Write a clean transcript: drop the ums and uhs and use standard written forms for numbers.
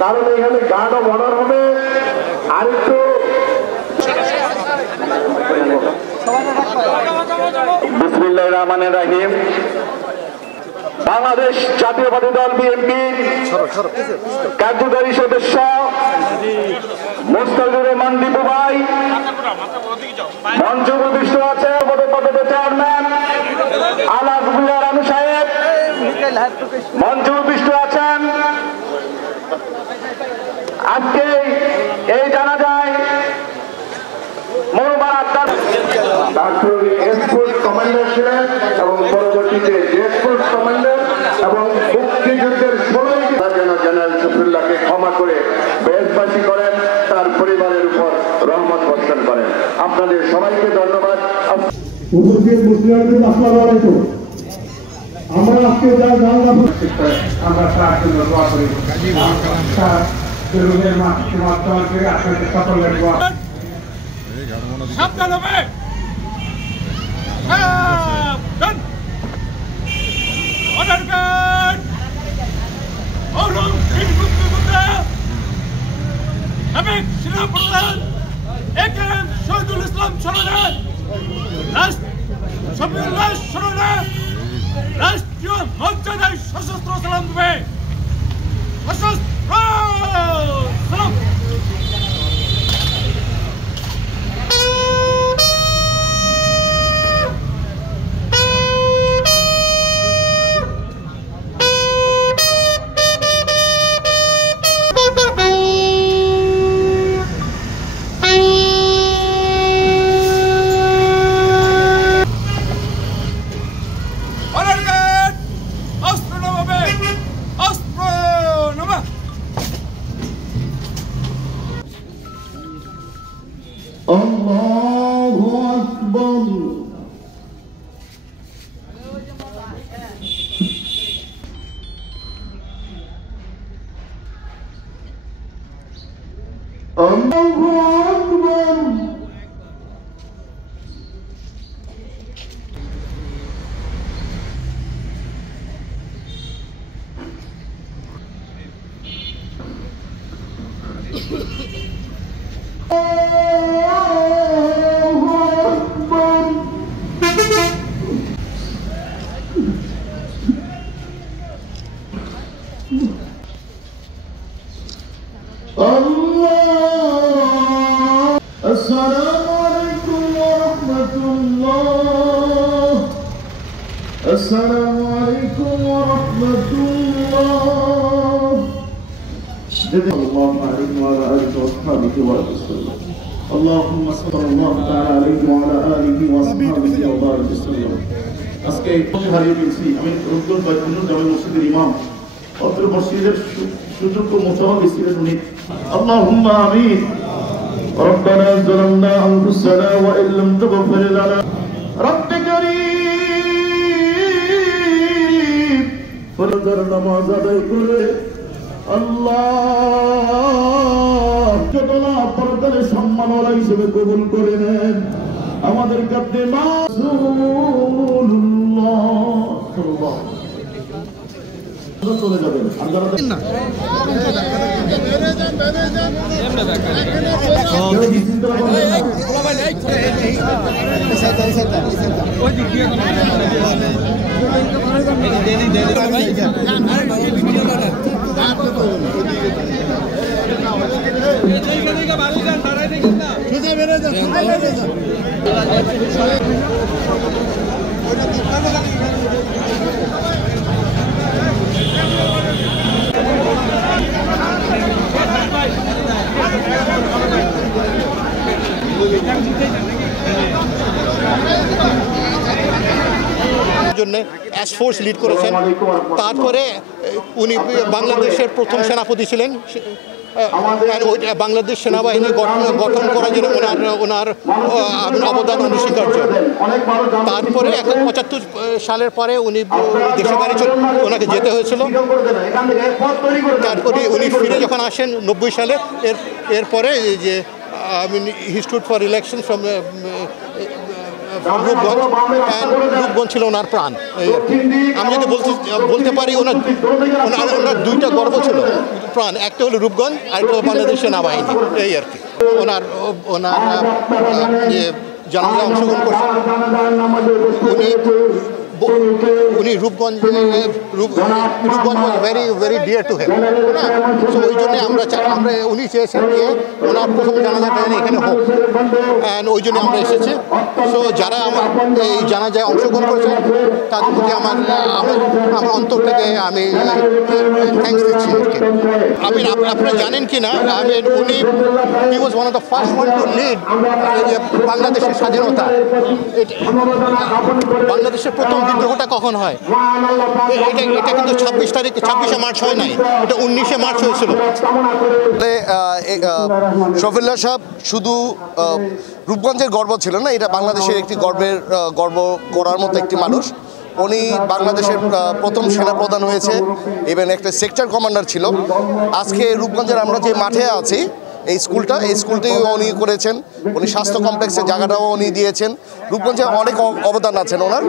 কারণ এখানে guard of honour হবে। আর একটু বিসমিল্লাহির রহমানির রহিম। বাংলাদেশ জাতীয়তাবাদী দল বিএনপি কার্যকারী সদস্য মোস্তাফিজুর রহমান দীপু ভাই মঞ্চ প্রতিষ্ঠ আছে। পদে চেয়ারম্যান আলাস বিহার আনু সাহেব মঞ্চ প্রতিষ্ঠ আছেন। আজকে এই জানা যায় মনোবার আত্মার এক্সপোর্ট কমান্ডার ছিলেন এবং পরবর্তীতে এক্সপোর্ট কমান্ডার এবং মুক্তিযুদ্ধের 16 জেনারেল শফিউল্লাহকে ক্ষমা করে দেশবাসী করেন, তার পরিবারের উপর রহমত বর্ষণ করেন। আপনাদের সবাইকে ধন্যবাদ। আমরা আজকে যা জানলাম আমরা তার জন্য দোয়া করি। আপনাদের সকলের দোয়া সাবধান হবে। সেনাপ্রধান একেএম শহীদুল ইসলাম স্মরণে শফিউল্লাহ স্মরণে রাষ্ট্রীয় মর্যাদায় সশস্ত্র সালাম দেবে। সশস্ত্র সালাম। আল্লাহু আকবার। আল্লাহু আকবার। আসসালামু আলাইকুম ওয়া রাহমাতুল্লাহ। আসসালামু আলাইকুম ওয়া রাহমাতুল্লাহ। সাল্লাল্লাহু আলাইহি ওয়া আলিহি ওয়া সাহবিহি ওয়া সাল্লাম। আল্লাহুম্মা সাল্লাল্লাহু তাআলা আলাইহি ওয়া আলা আলিহি ওয়া সাহবিহি ওয়া বারিক সাল্লাম। আজকে হারিয়ে ফেলছি আমি উত্তর বাইতুল জামে মসজিদের ইমাম। অত্র মসজিদের সুযোগ্য মুতাওয়ালি ছিলেন উনি। আল্লাহুম্মা আমিন। ربنا ظلمنا أنفسنا وإن لم تغفر لنا رب كريم ফরজের নামাজ আদায় করে আল্লাহ যতলা পরকালে সম্মানওয়ালা হিসেবে কবুল করে নেন। আমাদের কাছে রাসূলুল্লাহ সাল্লাল্লাহু চলে যাবেন। জন্য অ্যাসফোর্স লিড করেছেন। তারপরে উনি বাংলাদেশের প্রথম সেনাপতি ছিলেন। বাংলাদেশ সেনাবাহিনী গঠন করার জন্য ওনার অবদান অনস্বীকার্য। তারপরে 75 সালের পরে উনি দেশে বাড়ি ওনাকে যেতে হয়েছিল। তারপরে উনি ফিরে যখন আসেন 90 সালে এরপরে যে হি stood for election from Rupganj, Rupganj ছিল ওনার প্রাণ। আমি যদি বলতে পারি ওনার দুইটা গর্ব ছিল প্রাণ, একটা হলো রূপগঞ্জ আর একটা হলো বাংলাদেশ সেনাবাহিনী, এই আর কি। ওনার জানাজায় অংশগ্রহণ করছেন উনি Rupganj was very dear to him, না? সো ওই জন্যে আমরা উনি চেয়েছেন যে ওনার প্রথম জানাজাটা এখানে হোক, অ্যান্ড ওই জন্য আমরা এসেছি। সো যারা আমার এই জানাজায় অংশগ্রহণ করেছেন তাদের প্রতি আমার অন্তর থেকে আমি থ্যাঙ্কস দিচ্ছি। আপনারা জানেন কি না, উনি he was one of the first one to lead বাংলাদেশের স্বাধীনতা। বাংলাদেশের প্রথম বিদ্রোহটা কখন হয়? এটা কিন্তু 26শে মার্চ হয় নাই, এটা 19শে মার্চ হয়েছিল। শফিউল্লাহ সাহেব শুধু রূপগঞ্জের গর্ব ছিল না, এটা বাংলাদেশের একটি গর্ব করার মতো একটি মানুষ। উনি বাংলাদেশের প্রথম সেনাপ্রধান হয়েছে, ইভেন একটা সেক্টর কমান্ডার ছিল। আজকে রূপগঞ্জের আমরা যে মাঠে আছি, এই স্কুলটিও উনি করেছেন। উনি স্বাস্থ্য কমপ্লেক্সের জায়গাটাও উনি দিয়েছেন। রূপগঞ্জে অনেক অবদান আছেন ওনার।